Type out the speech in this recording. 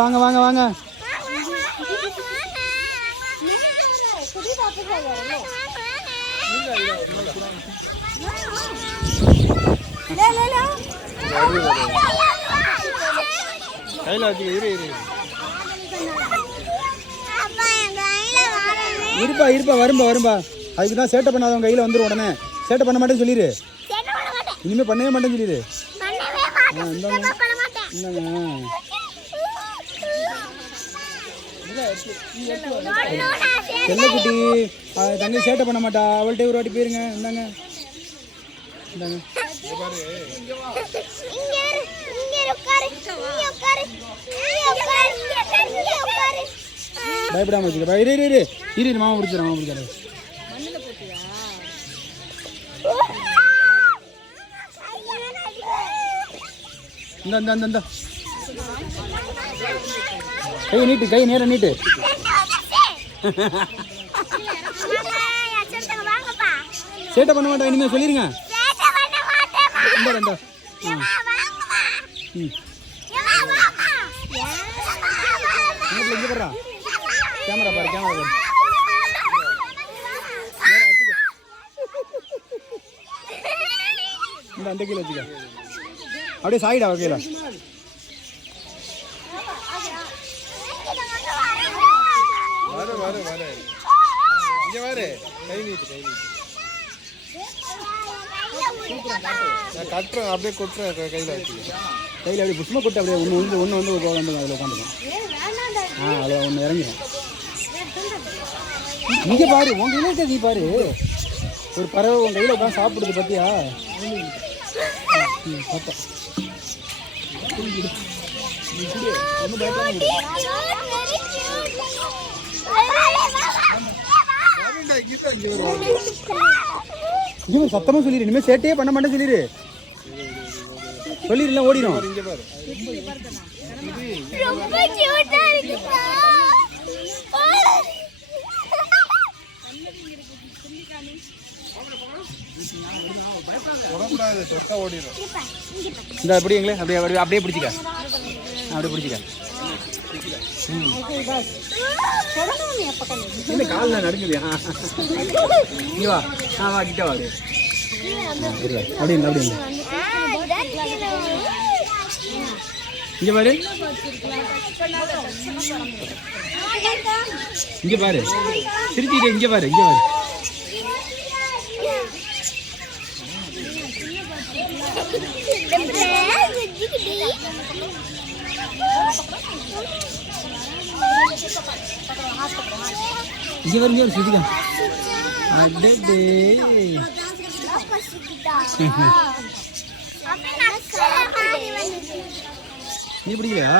வாங்க வாங்க வாங்க. கையில் வச்சுக்க. இருப்பா இருப்பா வரும்பா வரும்பா. அதுக்கு தான் சேட்டை பண்ணாதவங்க கையில் வந்துடும். உடனே சேட்டை பண்ண மாட்டேன்னு சொல்லிடு. இனிமேல் பண்ணவே மாட்டேன்னு சொல்லிடு. இந்தாங்க செல்லக்குட்டி தங்கை சேட்டை பண்ண மாட்டா. அவள்கிட்ட ஒரு வாட்டி போயிருங்க. இந்தாங்க இந்தாங்க. பயப்படாம வச்சுக்க. இரு இரு இரு மாமா பிடிச்சிட மாமா பிடிச்சாரு. இந்த இந்த இந்த இந்த கை நீட்டு, கை நேரம் நீட்டு. சேட்டை பண்ண மாட்டா இனிமேல் சொல்லிருங்க. இந்த ரெண்டா இங்கே போடுறா. கேமரா பாரு கேமரா பாரு. இந்த அந்த கீழே வச்சுக்க. அப்படியே சாயிடா கீழே. கட்டுறேன் அப்படியே கொட்டுறேன் கையில் வச்சு. கையில் அப்படியே புஷ்மா கொட்டு. அப்படியே ஒன்று வந்து உட்காந்து அதில் உட்காந்துக்கும். அதில் ஒன்று இறங்கிடும். இங்கே பாரு உன் கையில் இருக்க. நீ பாரு ஒரு பறவை உன் கையில் உட்காந்து சாப்பிடுது பார்த்தியா? பார்த்தா ஒன்றும் பயப்படாம இவன் சத்தமாக சொல்லிடு. இனிமேல் சேட்டையே பண்ண மாட்டேன்னு சொல்லிடு. சொல்லிடலாம் ஓடிடும். இங்கே பாரு. இந்த அப்படி எங்களே அப்படியே அப்படியே பிடிச்சிக்க. அப்படியே பிடிச்சிக்க. இந்த காலில் நடுங்குது. இங்கே வா. வா கிட்ட வா. அப்படி இல்லை அப்படி இல்லை. இங்கே பாரு இங்கே பாரு சிரிச்சிட்டு. இங்கே பாரு இங்கே பாரு. இங்கே வரும் இங்கே சிரிக்கா. அடே நீ பிடிக்கலையா?